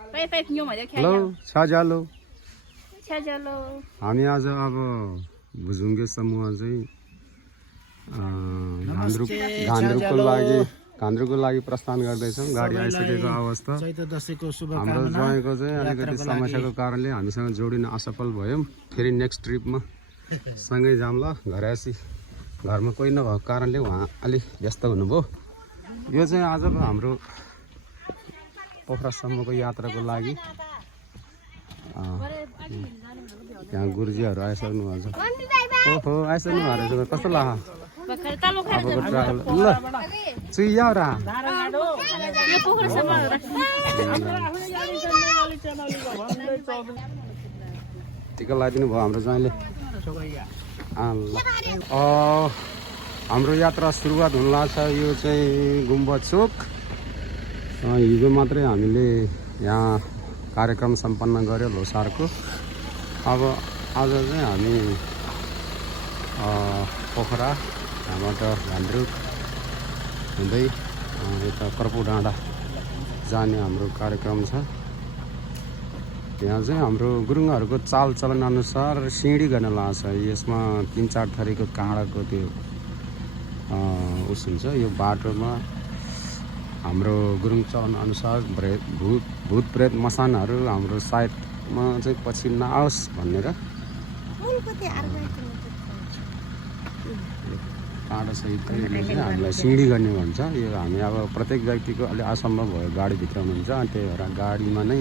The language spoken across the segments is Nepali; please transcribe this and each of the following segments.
हेलो साजालो हामी आज अब भुजुङ्गे समूह चाहिँ घान्द्रुकको लागि प्रस्थान गर्दैछौँ। गाडी आइसकेको अवस्था। हाम्रो ज्वाइँको चाहिँ अलिकति समस्याको कारणले हामीसँग जोडिन असफल भयौँ। फेरि नेक्स्ट ट्रिपमा सँगै जाऊँ ल। घरमा कोही नभएको कारणले उहाँ अलिक व्यस्त हुनुभयो। यो चाहिँ आजको हाम्रो पोखरासम्मको यात्राको लागि यहाँ गुरुजीहरू आइसक्नु भएको छ। ओहो आइसक्नु भएको रहेछ। कस्तो लाग्यो अबको ट्राभल? ल चुइया रहा टिका लगाइदिनु भयो हाम्रो ज्वाइँले। हाम्रो यात्रा सुरुवात हुन लाग्छ। यो चाहिँ गुम्बद चोक। हिजो मात्रै हामीले यहाँ कार्यक्रम सम्पन्न गर्यो लोसारको। अब आज चाहिँ हामी पोखरा यहाँबाट घान्द्रुक हुँदै यता कर्पु डाँडा जाने हाम्रो कार्यक्रम छ। यहाँ चाहिँ हाम्रो गुरुङहरूको चालचलन अनुसार सिँढी गर्न लाग्छ। यसमा 3-4 थरीको काँडाको त्यो उस हुन्छ। यो बाटोमा हाम्रो गुरुङ चलन अनुसार भूत प्रेत मसानहरू हाम्रो साइडमा चाहिँ पछि नआओस् भनेर काँडासहितै हामीलाई सिँढी गर्ने भन्छ। यो हामी अब प्रत्येक व्यक्तिको अलि असम्भव भयो गाडीभित्र हुनुहुन्छ, अनि त्यही भएर गाडीमा नै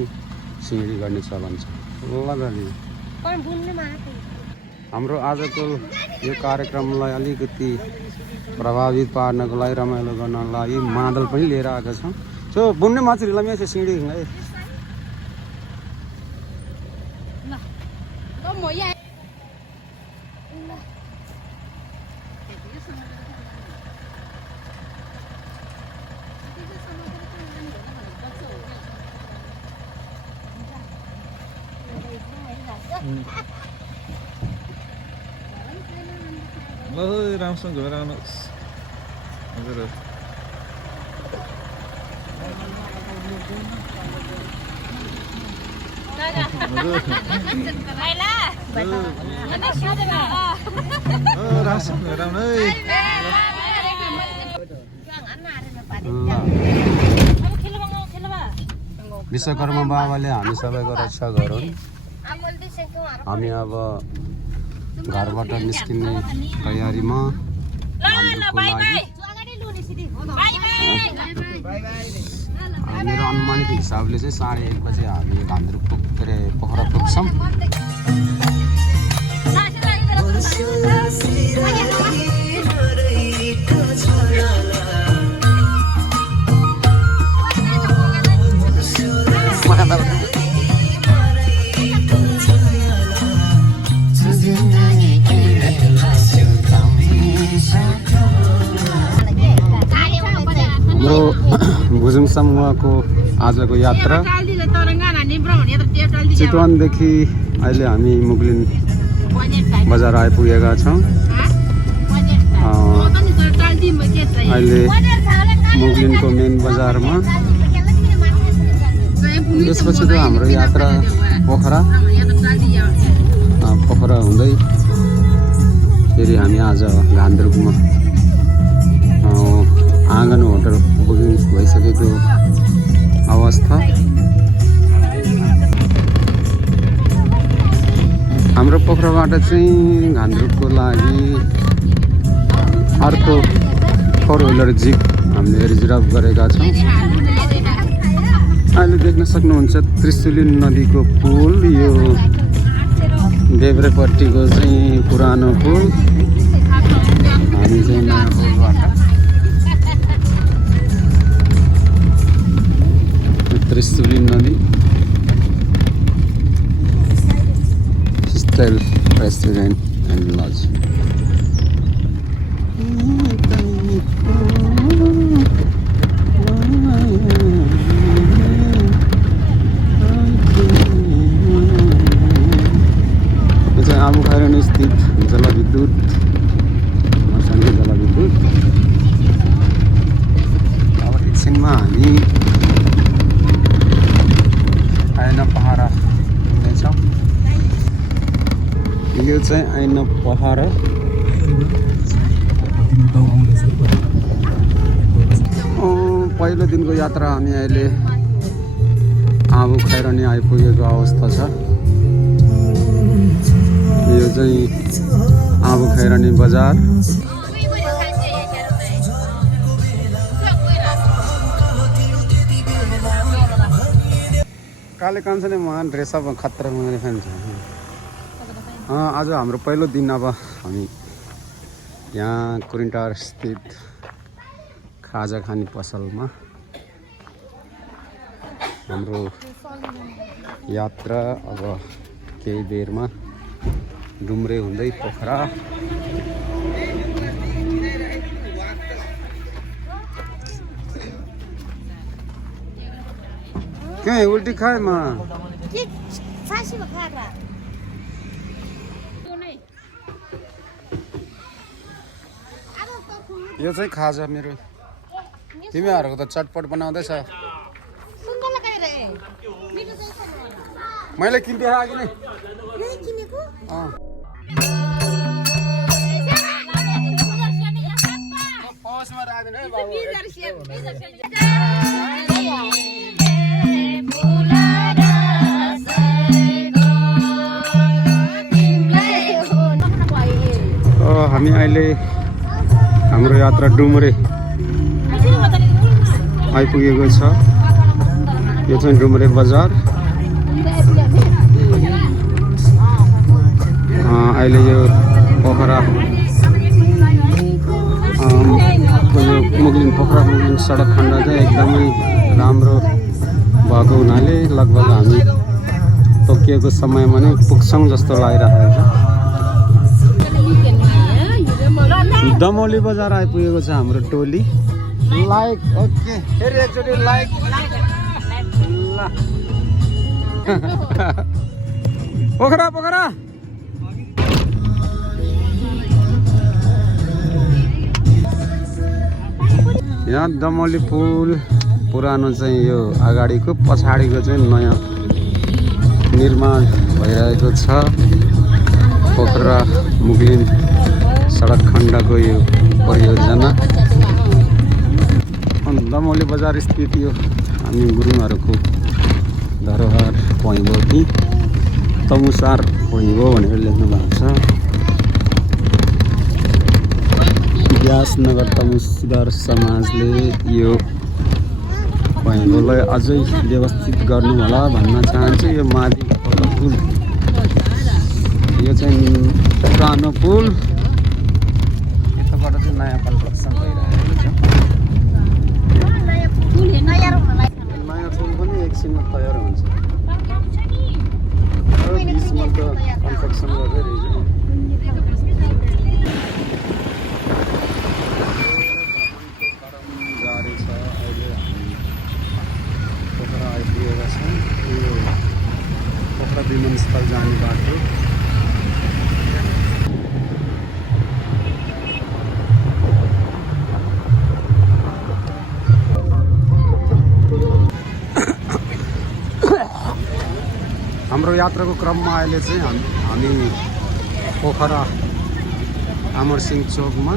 सिँढी गर्ने चलन छ। ल दाजु हाम्रो आजको यो कार्यक्रमलाई अलिकति प्रभावित पार्नको लागि, रमाइलो गर्नको लागि मादल पनि लिएर आएका छौँ। सो बुन्ने माछरीलाई पनि यसो सिँढी है। राम्रोसँग घुमेर आउनुहोस्। हजुर राम्रोसँग घुमेर आउनु है। विश्वकर्मा बाबाले हामी सबैको रक्षा गरून्। हामी अब घरबाट निस्किने तयारीमा मेरो अनुमानित हिसाबले चाहिँ 1:30 बजे हामी घान्द्रुक पोखरा पुग्छौँ। भुजुङ समूहको आजको यात्रा चितवनदेखि अहिले हामी मुगलिन बजार आइपुगेका छौँ। अहिले मुगलिनको मेन बजारमा। त्यसपछि त हाम्रो यात्रा पोखरा हुँदै फेरि हामी आज घान्द्रुकमा आँगन होटल बुकिङ भइसकेको अवस्था। हाम्रो पोखराबाट चाहिँ घान्द्रुकको लागि अर्को 4 व्हिलर जिप हामीले रिजर्भ गरेका छौँ। अहिले देख्न सक्नुहुन्छ त्रिशुली नदीको पुल। यो देब्रेपट्टिको चाहिँ पुरानो पुल। हामी चाहिँ नयाँ पुलबाट त्रिशुली नदी स्टाइल रेस्टुरेन्ट एन्ड लज। यो चाहिँ आमुखाइरन स्थित जलविद्युत जलविद्युत। अब एकछिनमा हामी यो चाहिँ ऐन पहरा पहिलो दिनको यात्रा हामी अहिले आबु खैरनी आइपुगेको अवस्था छ। यो चाहिँ आबु खैरनी बजार। काले कान्छाले महान ड्रेस अप खतरा मेरे फ्यान छ। आज हाम्रो पहिलो दिन। अब हामी यहाँ कुरिन्टार स्थित खाजा खाने पसलमा हाम्रो यात्रा अब केही बेरमा डुम्रे हुँदै पोखरा कहीं उल्टी खाए माँ यो चाहिँ खाजा मेरो। तिमीहरूको त चटपट बनाउँदैछ। मैले किन्दै आएँ नि। हामी अहिले हाम्रो यात्रा डुम्रे आइपुगेको छ। यो चाहिँ डुम्रे बजार। अहिले यो पोखरा यो मुगलिन पोखरा मुगलिन सडक खण्ड चाहिँ एकदमै राम्रो भएको हुनाले लगभग हामी तोकिएको समयमा नै पुग्छौँ जस्तो लागिरहेको छ। दमौली बजार आइपुगेको छ हाम्रो टोली। लाइक ओके फेरि एकचोटि लाइक ल पोखरा पोखरा यहाँ दमौली पुल पुरानो चाहिँ यो अगाडिको पछाडिको चाहिँ नयाँ निर्माण भइरहेको छ। पोखरा मुगलिन सडक खण्डको यो परियोजना दमौली बजार स्थित यो हामी गुरुङहरूको धरोहर भैँबो कि तमुसार भैँबो भनेर लेख्नु भएको छ। व्यासनगर तमुसदार समाजले यो भैँबोलाई अझै व्यवस्थित गर्नु होला भन्न चाहन्छु। यो माथि पुल यो चाहिँ पुरानो पुल यताबाट चाहिँ नयाँ कन्स्ट्रक्सन भइरहेको छ। नयाँ पुल पनि एकछिनमा तयार हुन्छ। बिचमा त कन्स्ट्रक्सन गर्दै रहेछ। जारी छ। अहिले हामी पोखरा आइपुगेका छौँ। यो पोखरा विमानस्थल जाने बाटो। हाम्रो यात्राको क्रममा अहिले चाहिँ हामी पोखरा अमरसिंह चोकमा।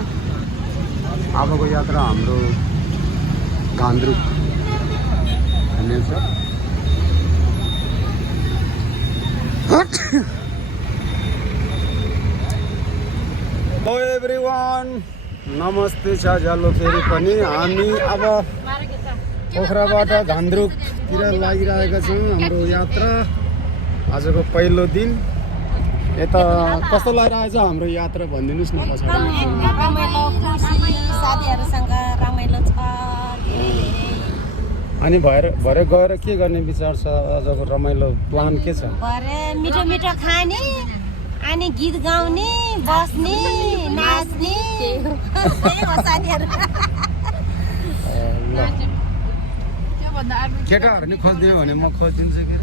अबको यात्रा हाम्रो गान्द्रुक हुनेछ। हेलो एभ्रिवान, नमस्ते छ जालो फेरि पनि। हामी अब पोखराबाट गान्द्रुकतिर लागिरहेका छौँ। हाम्रो यात्रा आजको पहिलो दिन। यता कस्तो लागिरहेछ हाम्रो यात्रा भनिदिनुहोस् न। साथीहरूसँग रमाइलो छ। अनि भरे गएर के गर्ने विचार छ? आजको रमाइलो प्लान के छ? भरे मिठो मिठो खाने अनि गीत गाउने बस्ने नाच्ने साथीहरू। केटाहरू नि खोजिदियो भने म खोजिदिन्छु कि।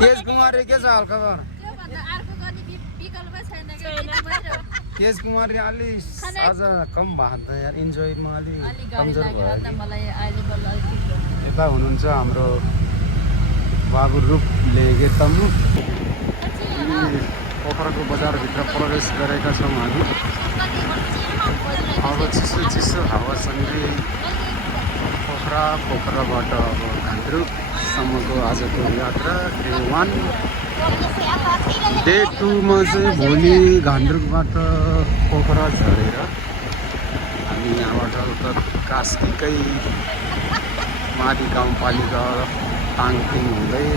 तेज कुमारी के छ हालखबर? तेज कुमारी अलि आज कम भएको त यार। इन्जोयमा अलि कमजोर भयो। यता हुनुहुन्छ हाम्रो बाबु रूप लेगे तमु। पोखराको बजारभित्र प्रवेश गरेका छौँ हामी। अब चिसो चिसो हावासँगै पोखराबाट अब घान्द्रुकसम्मको आजको यात्रा डे 1। डे 2मा चाहिँ भोलि घान्द्रुकबाट पोखरा झरेर हामी यहाँबाट उता कास्कीकै माडी गाउँपालिका ताङपिङ हुँदै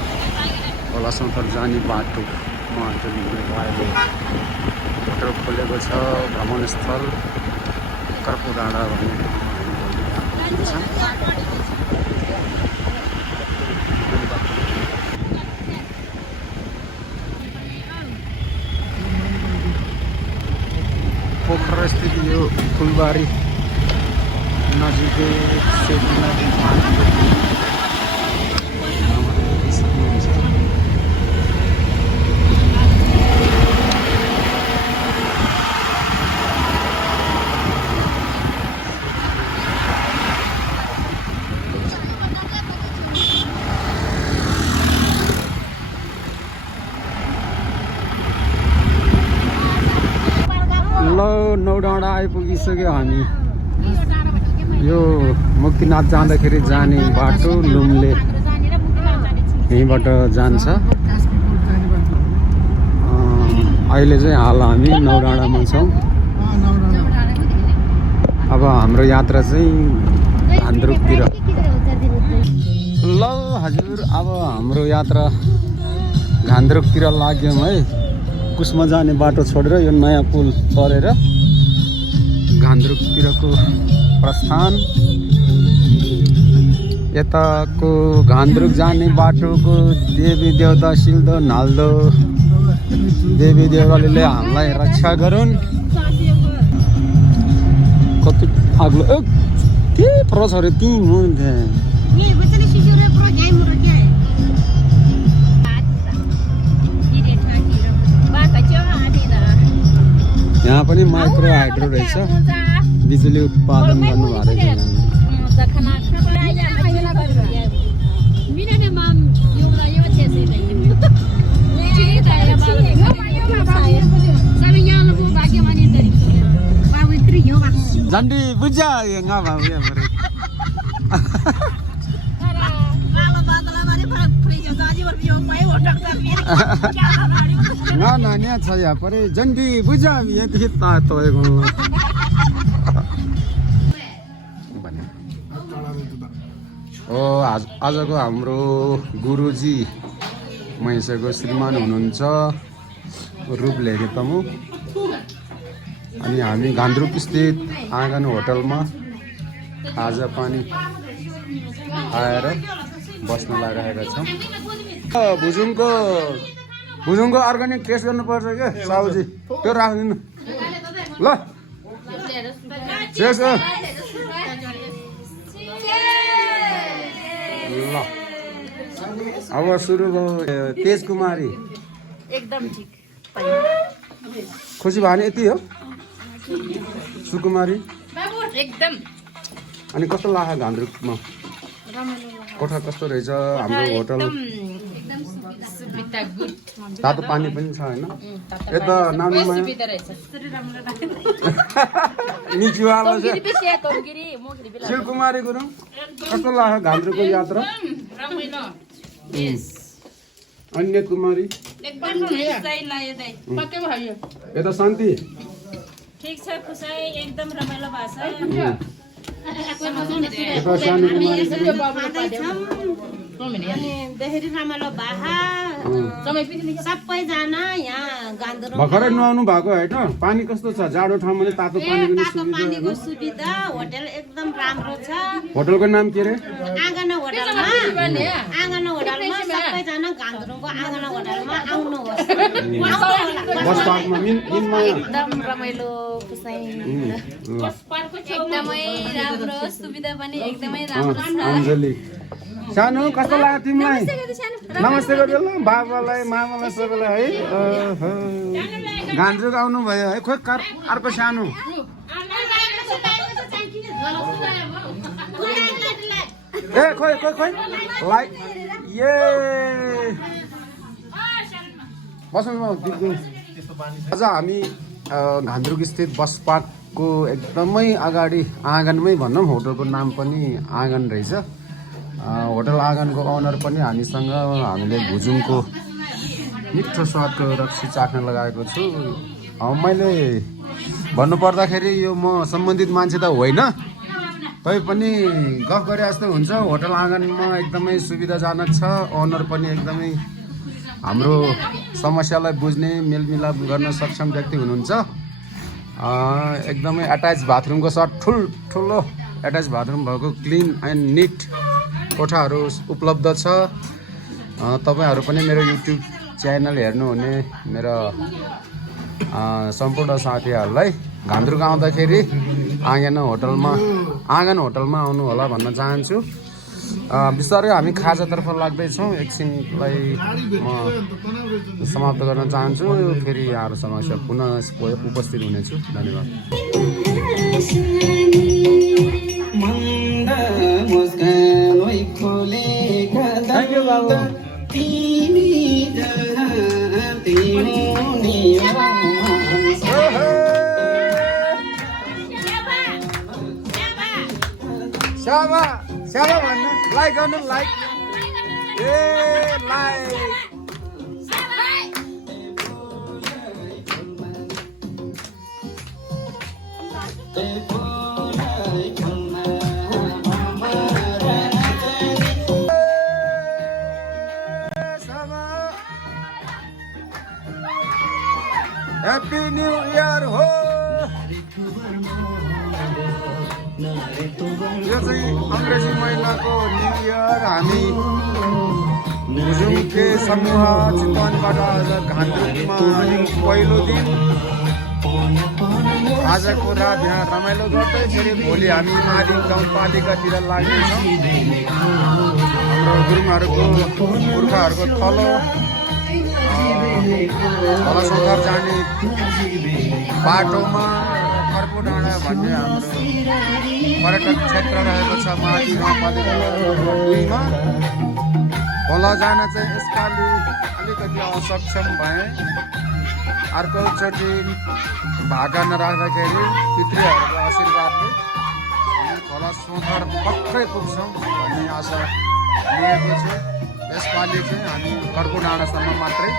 खोलासौतर जाने बाटोमा चाहिँ अहिले होटल खोलेको छ भ्रमणस्थल कर्पु डाँडा भन्ने छ। पोखरा स्थित यो फुलबारी नजिकै सेती नदी नौडाँडा आइपुगिसक्यो हामी। यो मुक्तिनाथ जाँदाखेरि जाने बाटो लुम्ले यहीँबाट जान्छ। अहिले चाहिँ हाल हामी नौडाँडामा छौँ। अब हाम्रो यात्रा चाहिँ घान्द्रुकतिर। ल हजुर, अब हाम्रो यात्रा घान्द्रुकतिर लाग्यौँ है। कुसमा जाने बाटो छोडेर यो नयाँ पुल तरेर घान्द्रुकतिरको प्रस्थान। यताको घान्द्रुक जाने बाटोको देवी देवता सिल्दो नाल्दो देवी देवताले हामीलाई रक्षा गरून्। कति अग्लो के प्रछ अरे ती म यहाँ पनि माइक्रो हाइड्रो रहेछ, बिजुली उत्पादन गर्नुभएको रहेछ। झन्डी बुझ्या नानी छ यहाँ परे झन्डी बुझा यति तपाईँको हो। आजको हाम्रो गुरुजी महिषको श्रीमान हुनुहुन्छ रूप लेखेतमु। अनि हामी घान्द्रुक स्थित आँगन होटलमा खाजा पानी खाएर बस्न लगाएका छौँ। भुजुङको अर्ग्यानिक टेस्ट गर्नुपर्छ क्या साहुजी, त्यो राखिदिनु ल। ल अब सुरु भयो। तेज कुमारी एकदम ठिक। खुसी भयो भने यति हो। सुकुमारी एकदम। अनि कस्तो लाग्यो घान्द्रुकमा? कोठा कस्तो रहेछ हाम्रो होटल? तातो पानी पनि छ होइन? यता नानीमा निचुवाला शिवकुमारी गुरुङ कस्तो लाग्यो घान्द्रुकको यात्रा? अन्य कुमारी यता शान्ति ठीक छ। खुसाई एकदम रमाइलो भएको छ। अनि देखेरी रमाइलो बाहा सबैजना यहाँ गान्द्रुक भर्खरै नुहाउनु भएको होइन? पानी कस्तो छ? जाडो ठाउँमा पनि तातो पानीको सुविधा। होटल एकदम राम्रो छ। होटलको नाम के रे? आँगन होटलमा सबैजना गान्द्रुकको आँगन होटलमा आउनुहोस्। बस पार्कमा एकदम रमाइलो एकदमै राम्रो सुविधा पनि एकदमै राम्रो छ। अञ्जली सानो कस्तो लाग्यो तिमीलाई? नमस्ते गर्नु ल बाबालाई मामालाई सबैलाई है। घान्द्रुक आउनु भयो है। खोइ अर्को सानो ए खोइ खोइ खोइ लाइक ये आज हामी घान्द्रुक स्थित बस पार्कको एकदमै अगाडि आँगनमै भनौँ, होटलको नाम पनि आँगन रहेछ। होटल आँगनको ओनर पनि हामीसँग, हामीले भुजुङको मिठो स्वादको रक्सी चाख्न लगाएको छु। मैले भन्नुपर्दाखेरि यो म सम्बन्धित मान्छे त होइन, तैपनि गफ गरे जस्तो हुन्छ। होटल आँगनमा एकदमै सुविधाजनक छ। ओनर पनि एकदमै हाम्रो समस्यालाई बुझ्ने, मेलमिलाप गर्न सक्षम व्यक्ति हुनुहुन्छ। एकदमै एट्याच बाथरुमको साथ ठुलो एट्याच बाथरुम भएको क्लिन एन्ड निट कोठाहरू उपलब्ध छ। तपाईँहरू पनि मेरो युट्युब च्यानल हेर्नुहुने मेरो सम्पूर्ण साथीहरूलाई घान्द्रुक आउँदाखेरि आँगन होटलमा आउनु होला भन्न चाहन्छु। बिस्तारै हामी खाजातर्फ लाग्दैछौँ। एकछिनलाई म समाप्त गर्न चाहन्छु। फेरि यहाँहरू समक्ष पुनः उपस्थित हुनेछु। धन्यवाद। स्याबा भन्नु, लाइक गर्नु, लाइक ह्याप्पी न्यू इयर हो। यो चाहिँ अङ्ग्रेजी महिनाको न्यू इयर। हामी भुजुङके समूह चितवनबाट आज घान्द्रुकमा पहिलो दिन। आजको रात यहाँ रमाइलो गर्दै फेरि भोलि हामी माली गाउँपालिकातिर लाग्नेछौँ। हाम्रो गुरुङहरूको पुर्खाहरूको थलो संसार जाने बाटोमा कर्को डाँडा भन्ने हाम्रो पर्यटक क्षेत्र रहेको छ माली गाउँपालिका 2 मा। खोला जान चाहिँ यसपालि अलिकति असक्षम भएँ। अर्कोचोटि भाका नराख्दाखेरि पितृहरूको आशीर्वादले हामी खोला सुधार पक्कै पुग्छौँ भन्ने आशा लिएको छु। यसपालि चाहिँ हामी कर्को डाँडासम्म मात्रै।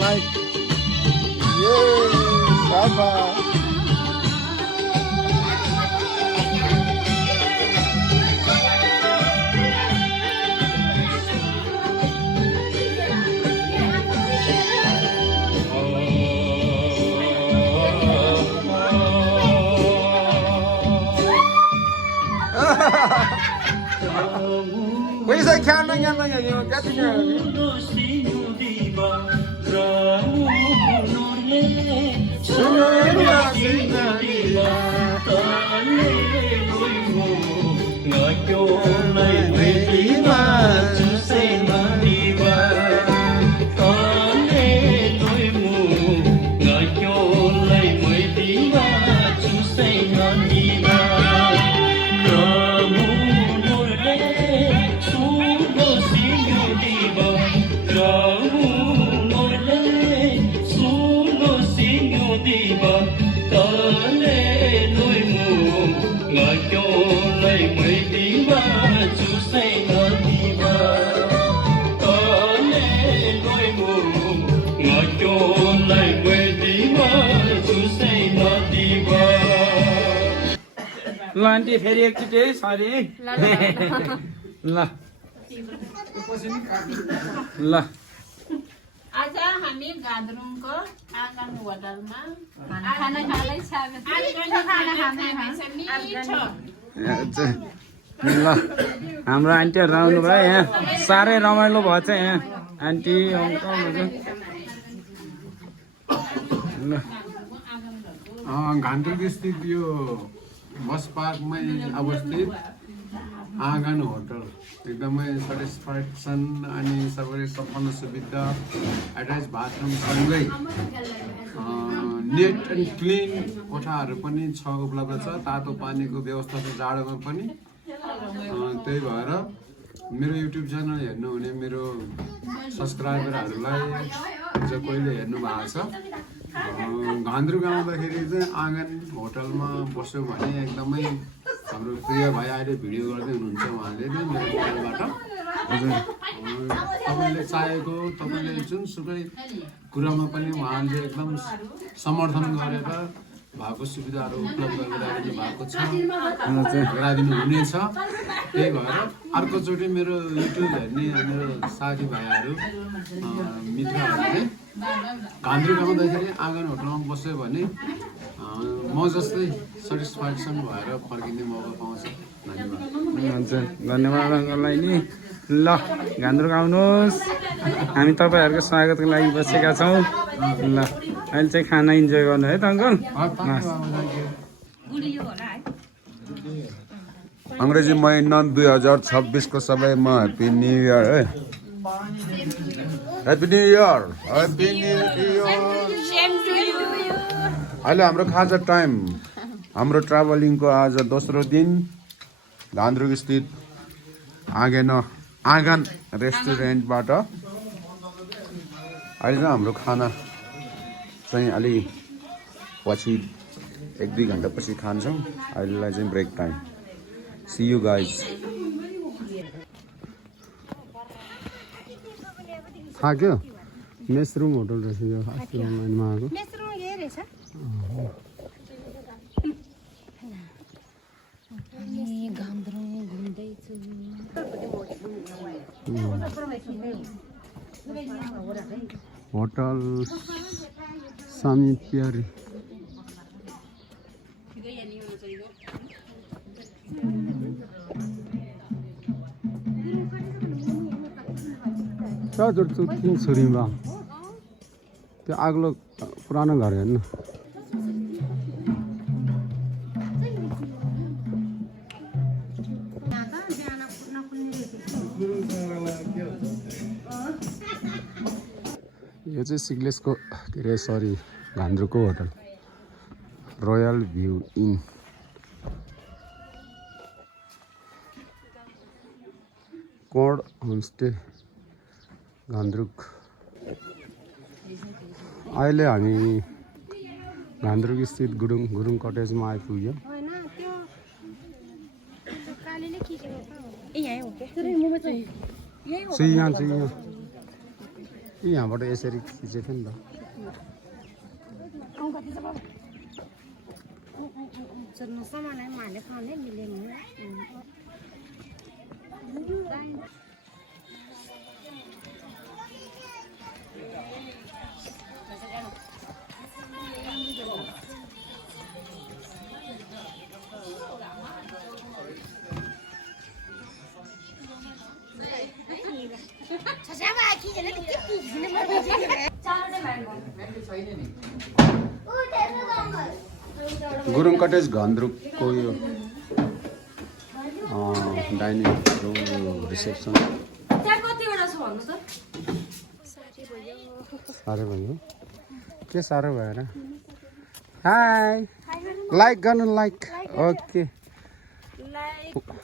Like. Yes, Abba. पैसा खान ल आन्टी फेरि एकचोटि है सरी ल ल आज हामी गान्द्रुङको आँगन होटलमा खाना खाँदै छ ल हाम्रो आन्टीहरू आउनु भयो यहाँ साह्रै रमाइलो भएछ यहाँ आन्टी अङ्कलहरू ल घान्द्रुक स्थित यो बस पार्कमै अवस्थित आँगन होटल एकदमै सेटिस्फाइड छन् अनि सबै सम्पूर्ण सुविधा एट्याच बाथरुमसँगै नेट एन्ड क्लिन कोठाहरू पनि छ उपलब्ध छ तातो पानीको व्यवस्था छ जाडोमा पनि त्यही भएर मेरो युट्युब च्यानल हेर्नुहुने मेरो सब्सक्राइबरहरूलाई जो कोहीले हेर्नु भएको छ घान्द्रुक आउँदाखेरि चाहिँ आँगन होटलमा बस्यो भने एकदमै हाम्रो प्रिय भाइ अहिले भिडियो गर्दै हुनुहुन्छ उहाँले नै मेरो मोबाइलबाट तपाईँले चाहेको तपाईँले जुनसुकै कुरामा पनि उहाँले एकदम समर्थन गरेर भएको सुविधाहरू उपलब्ध गराइदिनु भएको छ गराइदिनु हुनेछ त्यही भएर अर्कोचोटि मेरो युट्युब हेर्ने मेरो साथीभाइहरू मित्रहरूले घान्द्रुक आउँदाखेरि आँगन होटलमा बस्यो भने म जस्तै सेटिस्फ्याक्सन भएर फर्किने मौका पाउँछ हजुर धन्यवाद अङ्कललाई नि ल घान्द्रुक आउनुहोस् हामी तपाईँहरूको स्वागतको लागि बसेका छौँ ल अहिले चाहिँ खाना इन्जोय गर्नु है त अङ्कल अङ्ग्रेजी महिना 2026 को सबैमा ह्याप्पी न्यु इयर है happy new year happy new year अहिले हाम्रो खाजा टाइम हाम्रो ट्राभलिङको आज दोस्रो दिन घान्द्रुक स्थित आँगन रेस्टुरेन्टबाट अहिले चाहिँ हाम्रो खाना चाहिँ अलि पछि 1-2 घन्टा पछि खान्छौँ अहिलेलाई चाहिँ break time see you guys थाक्यो मेसरुम होटल रहेछ यो अस्ति अनलाइनमा आएको होटल सामी प्यारी तीन छुरीमा त्यो अग्लो पुरानो घर हेर्नु यो चाहिँ सिग्लेसको के अरे सरी घान्द्रुकको होटल रोयल भ्यू इन कोड होमस्टे घान्द्रुक अहिले हामी घान्द्रुक स्थित गुरुङ कटेजमा आइपुग्यो यहाँबाट यसरी खिचेको नि गुरुङ कटेज घान्द्रुकको यो डाइनिङ रुम रिसेप्सन साह्रो भयो के साह्रो भएर हाई लाइक गर्नु लाइक ओके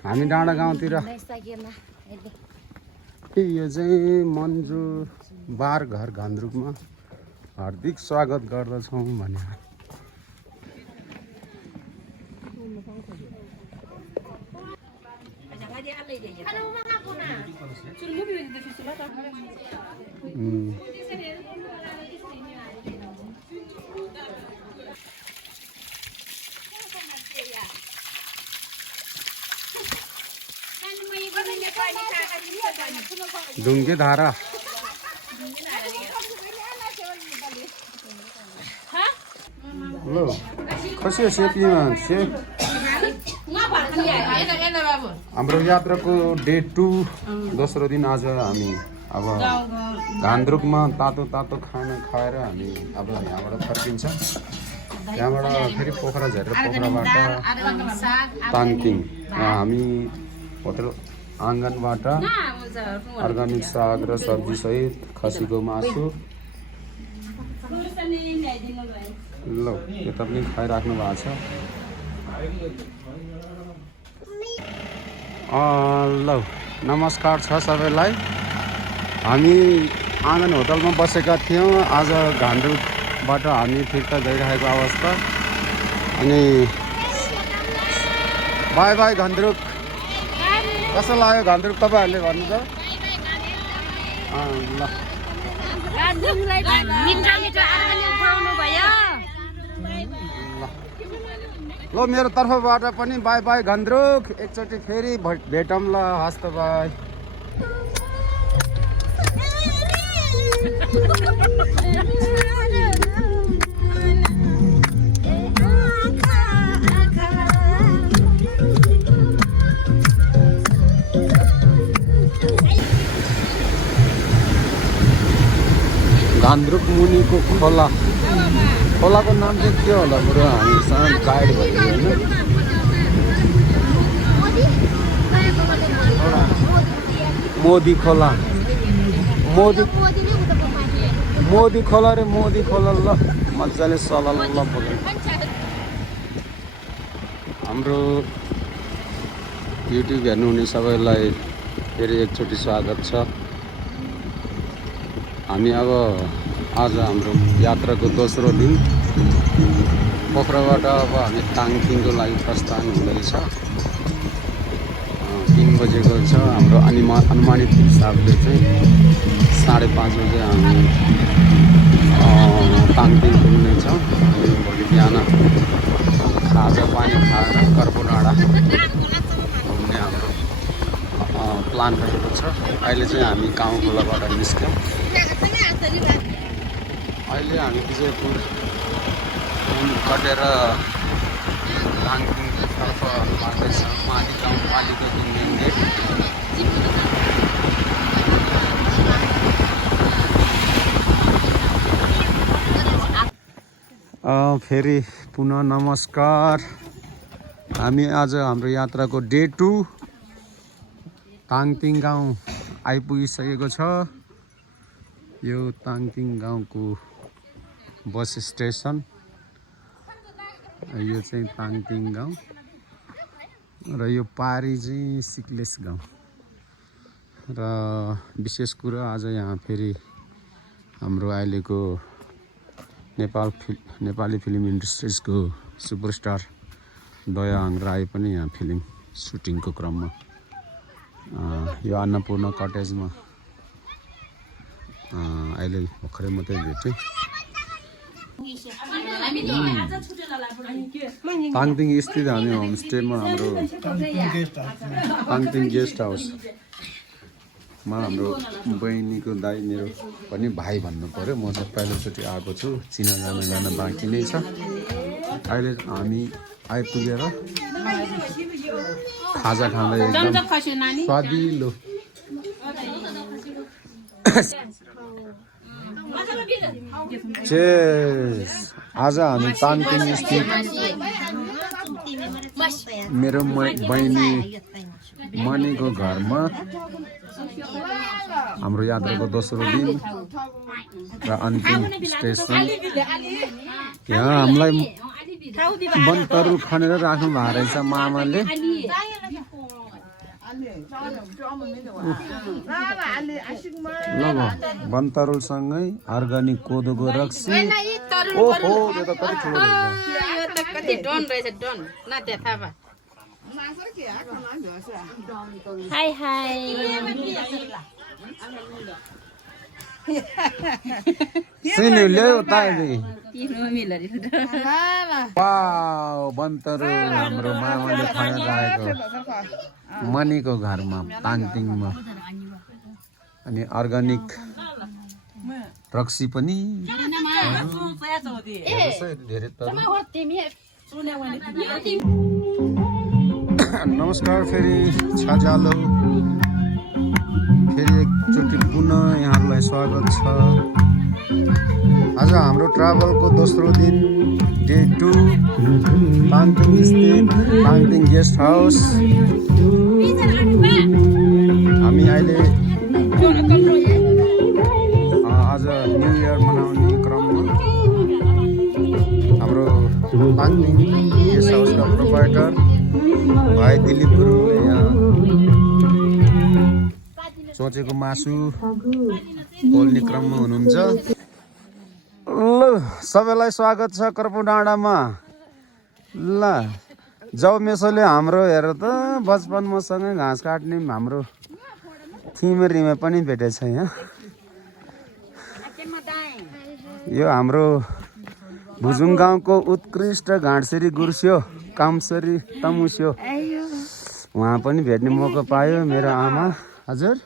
हामी डाँडा गाउँतिर यो चाहिँ मन्जु बार घर घान्द्रुकमा हार्दिक स्वागत गर्दछौँ भने ढुङ्गे धारा ल कसो सेपीमा सेप हाम्रो यात्राको डे 2 दोस्रो दिन आज हामी अब घान्द्रुकमा तातो तातो खाना खाएर हामी अब यहाँबाट फर्किन्छ त्यहाँबाट फेरि पोखरा झरेर पोखराबाट ताङतिङ हामी होटल आँगनबाट अर्ग्यानिक साग र सब्जी सहित खसीको मासु ल यता पनि खाइराख्नु भएको छ ल नमस्कार छ सबैलाई हामी आँगन होटलमा बसेका थियौँ आज घान्द्रुकबाट हामी फिर्ता गइरहेको अवस्था अनि बाई बाई घान्द्रुक कस्तो लाग्यो घान्द्रुक तपाईँहरूले भन्नु त ल ल मेरो तर्फबाट पनि बाई बाई घान्द्रुक एकचोटि फेरि भेटौँ ल हस्त बाई घान्द्रुक मुनिको खोला खोलाको नाम चाहिँ के होला बरु हामीसँग गाइड भयो होइन मोदी खोला मोदी खोला रे मोदी खोला ल मजाले सलल ल बोल्नु हाम्रो युट्युब हेर्नुहुने सबैलाई फेरि एकचोटि स्वागत छ हामी अब आज हाम्रो यात्राको दोस्रो दिन पोखराबाट अब हामी ताङतिङको लागि प्रस्थान हुँदैछ 3 बजेको छ हाम्रो अनुमानित हिसाबले चाहिँ 5:30 बजे हामी ताङतिङ पुग्नेछौँ अनि भोलि बिहान खाजा पानी खाएर कर्पु डाँडा घुम्ने हाम्रो प्लान रहेको छ अहिले चाहिँ हामी गाउँ खोलाबाट निस्क्यौँ अहिले हामी विजयपुर कटेर ताङतिङतर्फ लाग्दैछौँ माली गाउँपालिकाको मेन गेट फेरि पुनः नमस्कार। हामी आज हाम्रो यात्राको डे 2 ताङतिङ गाउँ आइपुगिसकेको छ। यो ताङतिङ गाउँको बस स्टेसन। यो चाहिँ ताङतिङ गाउँ र यो पारी चाहिँ सिक्लेस गाउँ। र विशेष कुरा आज यहाँ फेरि हाम्रो अहिलेको नेपाली फिल्म इन्डस्ट्रिजको सुपरस्टार दयाहाङ राई पनि यहाँ फिल्म सुटिङको क्रममा यो अन्नपूर्ण कटेजमा अहिले भर्खरै मात्रै भेटेँ। ताङतिङ स्थित हामी होमस्टेमा हाम्रो ताङतिङ गेस्ट हाउसमा हाम्रो बहिनीको दाइ मेरो पनि भाइ भन्नु पर्यो। म चाहिँ पहिलोचोटि आएको छु, चिनाजाना गर्न बाँकी नै छ। अहिले हामी आइपुगेर खाजा खाँदै एकदम स्वादिलो आज हामी ताङतिङ स्थित मेरो बहिनी मणिको घरमा हाम्रो यात्राको दोस्रो दिन र अन्तिम स्टेसन। यहाँ हामीलाई बनतरुल खनेर राख्नु भएको रहेछ मामाले। ल बनतरुलसँगै अर्ग्यानिक कोदोको रक्सी। ओहो यो त कति ठुलो हाई हाई सिन्यु ल्यायो ताइले। वाउ बनतरुल हाम्रो मामाले खनेर राखेको मणिको घरमा ताङतिङमा। अनि अर्ग्यानिक रक्सी पनि धेरै तर। नमस्कार फेरि छजालो फेरि एकचोटि पुनः यहाँहरूलाई स्वागत छ। आज हाम्रो ट्राभलको दोस्रो दिन डे 2 ताङतिङ स्थित ताङतिङ गेस्ट हाउस। हामी अहिले आज न्यु इयर मनाउने क्रममा हाम्रो ताङतिङ गेस्ट हाउसका प्रोप्राइटर भाइ दिलीप गुरुङले यहाँ सोचेको मासु पोल्ने क्रममा हुनुहुन्छ। ल सबैलाई स्वागत छ कर्पु डाँडामा। ल जाउ मेसोले हाम्रो हेर त बचपन मसँगै घाँस काट्ने हाम्रो थिमरीमा पनि भेटेछ यहाँ। यो हाम्रो भुजुङ गाउँको उत्कृष्ट घाँडसिरी गुर्स्यो कामसरी तमुस्यो उहाँ पनि भेट्ने मौका पायो मेरो आमा। हजुर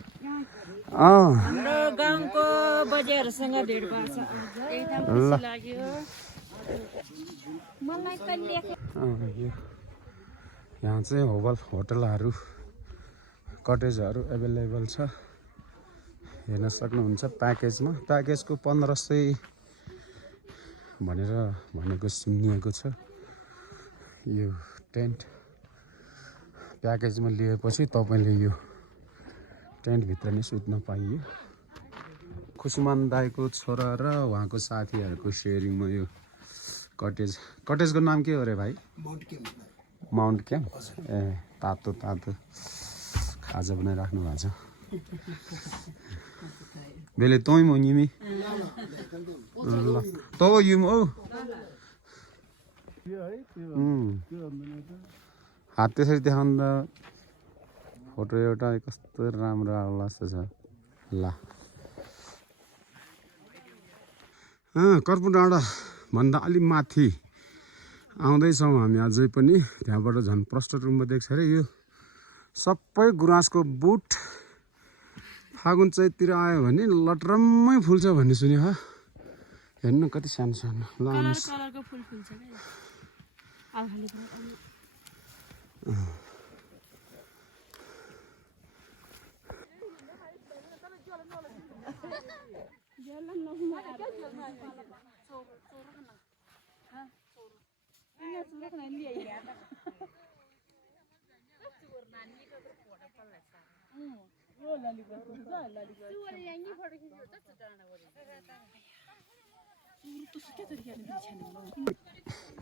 हाम्रो गाउँको बजारसँग भेट भएको छ। यहाँ चाहिँ होटलहरू कटेजहरू एभाइलेबल छ, हेर्न सक्नुहुन्छ प्याकेजमा। प्याकेजको 1500 भनेर भनेको सुनिएको छ। यो टेन्ट प्याकेजमा लिएपछि तपाईँले यो टेन्टभित्र नै सुत्न पाइयो। खुसीमान दाईको छोरा र उहाँको साथीहरूको सेयरिङमा यो कटेजको नाम के हो रे भाइ? Mount camp. ए तातो तातो खाजा बनाइराख्नु भएको छ। बेले तँ म निमी ल त युम औ हात त्यसरी देखाउँदा फोटो एउटा कस्तो राम्रो आउला जस्तो छ। ल कर्पु डाँडा भन्दा अलि माथि आउँदैछौँ हामी अझै पनि। त्यहाँबाट झन् प्रष्ट रूपमा देख्छ अरे यो सबै गुराँसको बुट। फागुन चैततिर आयो भने लटरम्मै फुल्छ भन्ने सुन्यो। हेर्नु कति सानो सानो। ल कलरको फुल फुल्छ के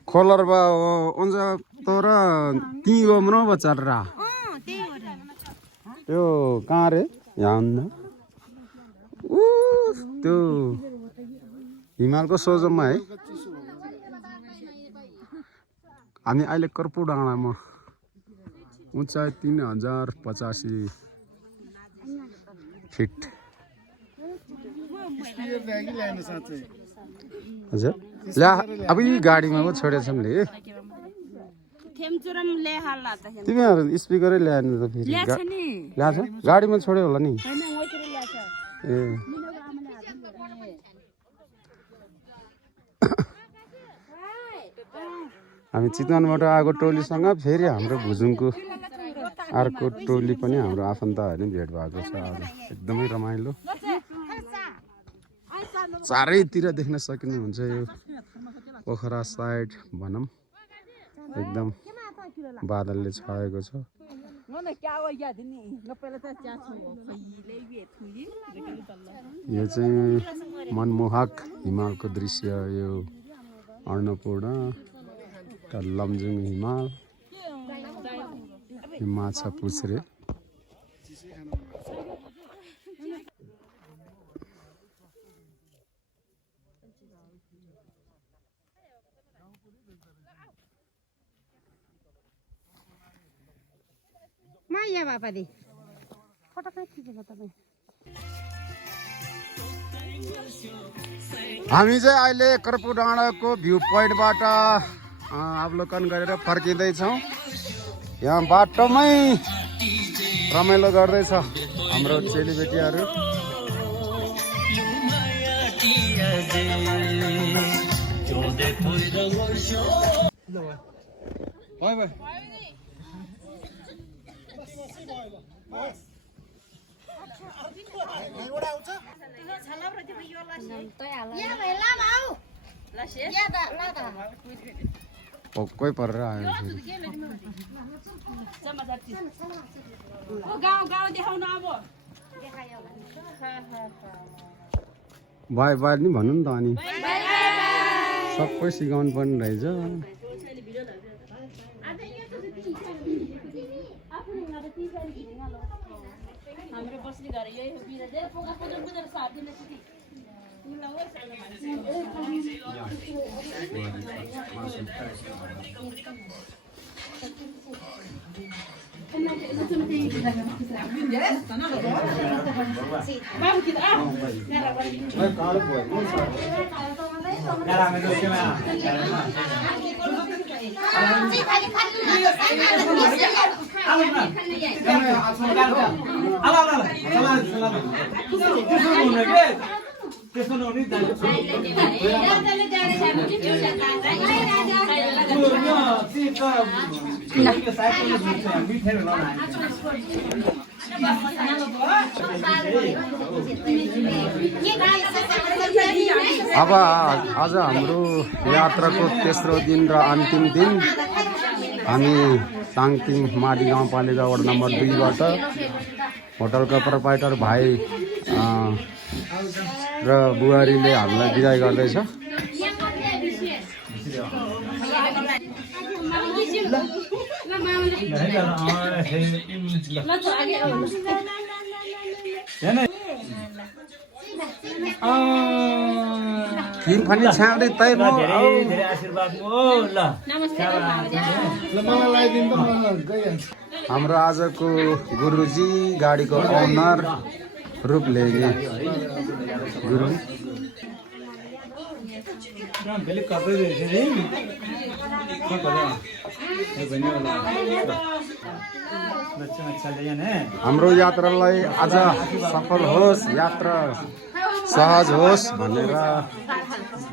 खोलर बा ओन्जा तोरा ती गमरो बचार रा त्यो कहाँ रे यहाँ ऊ त्यो हिमालको सोझोमा है हामी अहिले कर्पु डाँडामा उचाइ 3085 फिट हजुर ल्या अब यी गाडीमा पो छोडेछन् ले तिमीहरू स्पिकरै ल्याएन त फेरि ल्याछ गाडीमा छोड्यो होला नि ए हामी चितवनबाट आएको टोलीसँग फेरि हाम्रो भुजुङको अर्को टोली पनि हाम्रो आफन्तहरू नै भेट भएको छ आज एकदमै रमाइलो चारैतिर देख्न सकिनुहुन्छ यो पोखरा साइड भनौँ एकदम बादलले छाएको छ यो चाहिँ मनमोहक हिमालको दृश्य यो अन्नपूर्ण लमजुङ हिमाल माछा पुछ्रे माया बापाले फोटो कहाँ खिचेको तपाईँ हामी चाहिँ अहिले कर्पु डाँडाको भ्यू पोइन्टबाट अवलोकन गरेर फर्किँदैछौँ यहाँ बाटोमै रमाइलो गर्दैछ हाम्रो चेलीबेटीहरू पक्कै परेर आयो बाई बाई नि भन्नु नि त अनि सबै सिकाउनु पर्ने रहेछ अब आज हाम्रो यात्राको तेस्रो दिन र अन्तिम दिन हामी ताङतिङ माडी गाउँपालिका वार्ड नम्बर 2बाट होटलका प्रोप्राइटर भाइ र बुहारीले हामीलाई बिदाई गर्दैछ तिमी पनि छाड्दै तै धेरै आशीर्वाद हो ल हाम्रो आजको गुरुजी गाडीको ओनर रूपले गुरु हाम्रो यात्रालाई आज सफल होस् यात्रा सहज होस् भनेर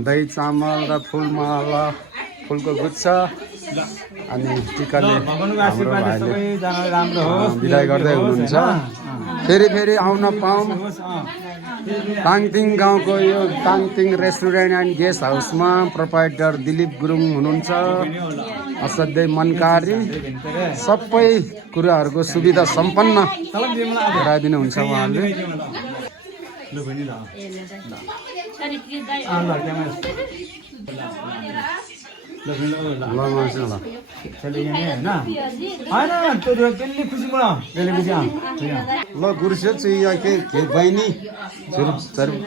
दही चामल र फुलमाला फुलको गुच्छ अनि टिकाले हाम्रो भाइले बिदाई गर्दै हुनुहुन्छ फेरि आउन पाऊँ ताङतिङ गाउँको यो ताङतिङ रेस्टुरेन्ट एन्ड गेस्ट हाउसमा प्रोपाइटर दिलीप गुरुङ हुनुहुन्छ। असाध्यै मनकारी सबै कुराहरूको सुविधा सम्पन्न गराइदिनुहुन्छ उहाँले। ल मान्छे ल ल गुरुसे चाहिँ यहाँ के बहिनी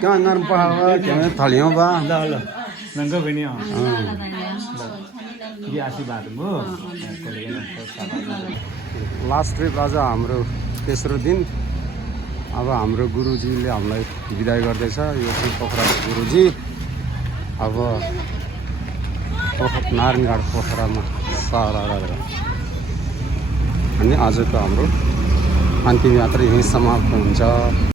कहाँ गर्नु पाहा के थलियौँ बा लास्ट ट्रिप आज हाम्रो तेस्रो दिन। अब हाम्रो गुरुजीले हामीलाई बिदाई गर्दैछ। यो चाहिँ पोखराको गुरुजी। अब नारायणघाट पोखरामा सारा अनि आजको हाम्रो अन्तिम यात्रा यहीँ समाप्त हुन्छ।